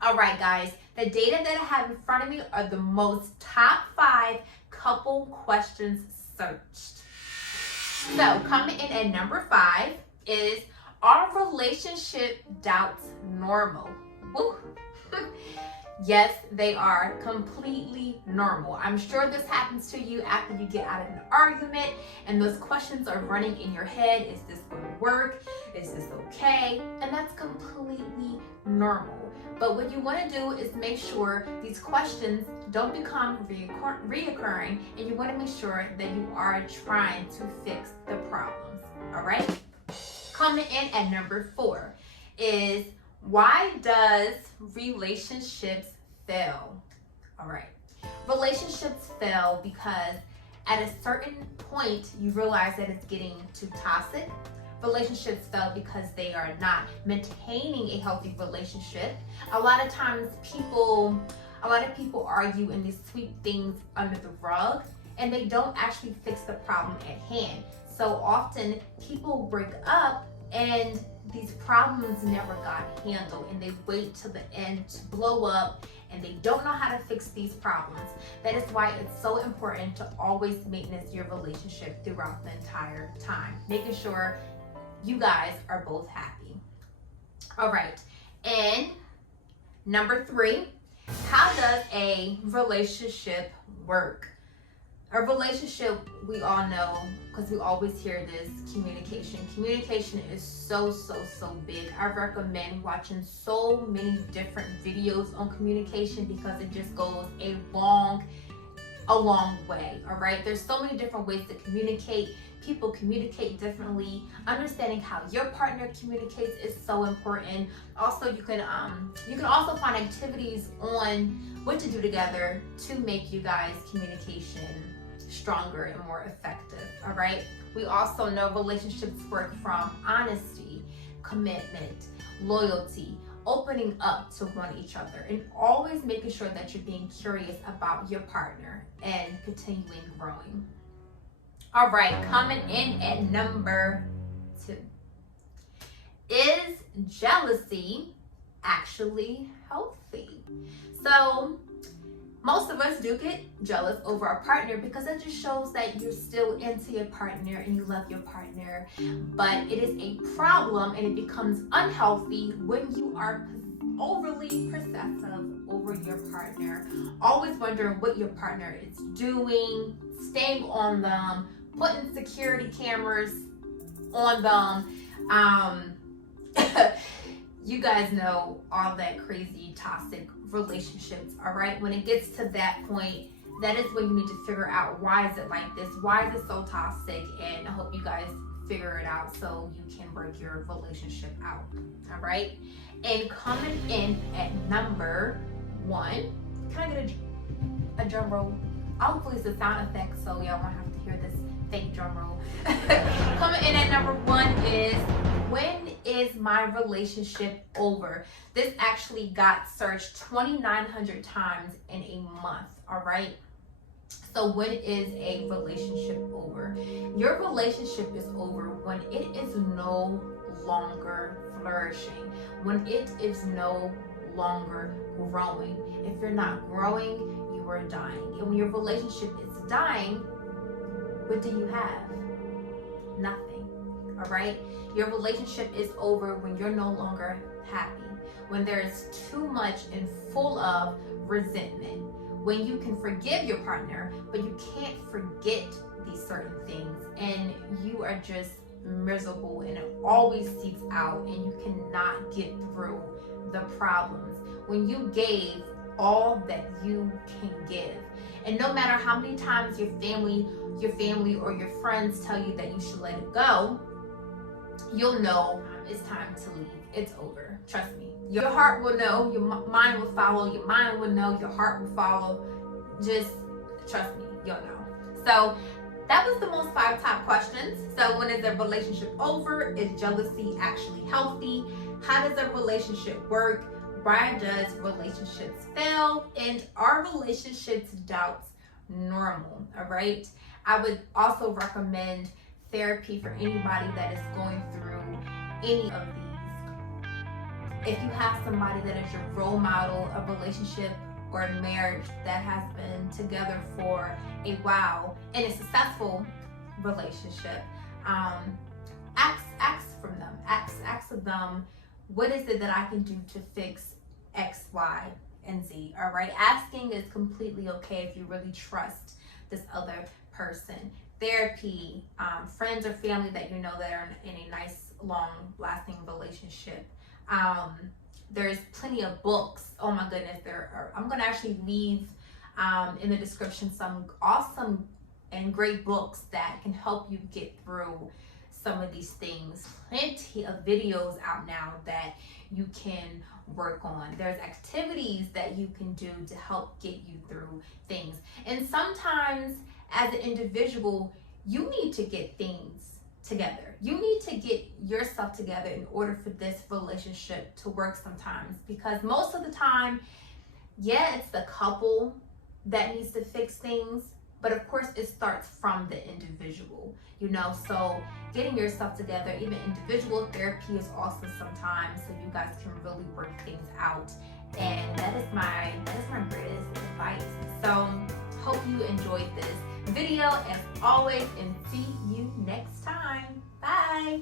All right, guys, the data that I have in front of me are the most top 5 couple questions searched. So coming in at number 5 is, are relationship doubts normal? Woo. Yes, they are completely normal. I'm sure this happens to you after you get out of an argument and those questions are running in your head. Is this going to work? Is this okay? And that's completely normal. But what you want to do is make sure these questions don't become reoccurring, and you want to make sure that you are trying to fix the problems. All right? Coming in at number 4 is, why does relationships fail? All right. Relationships fail because at a certain point you realize that it's getting too toxic. Relationships fail because they are not maintaining a healthy relationship. A lot of times people argue and they sweep things under the rug and they don't actually fix the problem at hand. So often people break up and these problems never got handled and they wait till the end to blow up and they don't know how to fix these problems. That is why it's so important to always maintenance your relationship throughout the entire time, making sure you guys are both happy. All right, and number 3, how does a relationship work? A relationship, we all know, because we always hear this, communication. Communication is so big. I recommend watching so many different videos on communication because it just goes a long way. All right, there's so many different ways to communicate. People communicate differently. Understanding how your partner communicates is so important. Also, you can also find activities on what to do together to make you guys communication stronger and more effective. All right, we also know relationships work from honesty, commitment, loyalty, opening up to each other, and always making sure that you're being curious about your partner and continuing growing. All right, coming in at number 2. Is jealousy actually healthy? So most of us do get jealous over our partner because that just shows that you're still into your partner and you love your partner. But it is a problem and it becomes unhealthy when you are overly possessive over your partner, always wondering what your partner is doing, staying on them, putting security cameras on them. You guys know all that crazy toxic relationships. All right, when it gets to that point, that is when you need to figure out, why is it like this, why is it so toxic, and I hope you guys figure it out so you can work your relationship out. All right, and coming in at number 1, can I get a drum roll? Hopefully it's a sound effect so y'all won't have to hear this fake drum roll. Coming in at number 1 is, when is my relationship over? This actually got searched 2,900 times in a month. All right, so when is a relationship over? Your relationship is over when it is no longer flourishing, when it is no longer growing. If you're not growing, you are dying. And when your relationship is dying, what do you have? Nothing. All right, your relationship is over when you're no longer happy, when there's too much and full of resentment, when you can forgive your partner but you can't forget these certain things, and you are just miserable and it always seeps out and you cannot get through the problems, when you gave all that you can give. And no matter how many times your family or your friends tell you that you should let it go, you'll know it's time to leave. It's over. Trust me. Your heart will know, your mind will follow, your mind will know, your heart will follow. Just trust me, you'll know. So that was the most 5 top questions. So when is a relationship over? Is jealousy actually healthy? How does a relationship work? Why does relationships fail? And are relationships doubts normal? All right. I would also recommend therapy for anybody that is going through any of these If you have somebody that is your role model, a relationship or a marriage that has been together for a while in a successful relationship, ask from them. Ask of them, what is it that I can do to fix X, Y, and Z? All right. Asking is completely okay if you really trust this other person. Therapy, friends or family that you know that are in a nice, long-lasting relationship. There's plenty of books. Oh my goodness, I'm gonna actually leave in the description some awesome and great books that can help you get through some of these things. Plenty of videos out now that you can work on. There's activities that you can do to help get you through things. And sometimes as an individual, you need to get things together. You need to get yourself together in order for this relationship to work sometimes, because most of the time, yeah, it's the couple that needs to fix things, but of course it starts from the individual, you know. So getting yourself together, even individual therapy is also sometimes, so you guys can really work things out. And that is my greatest advice. So hope you enjoyed this video as always, and see you next time. Bye.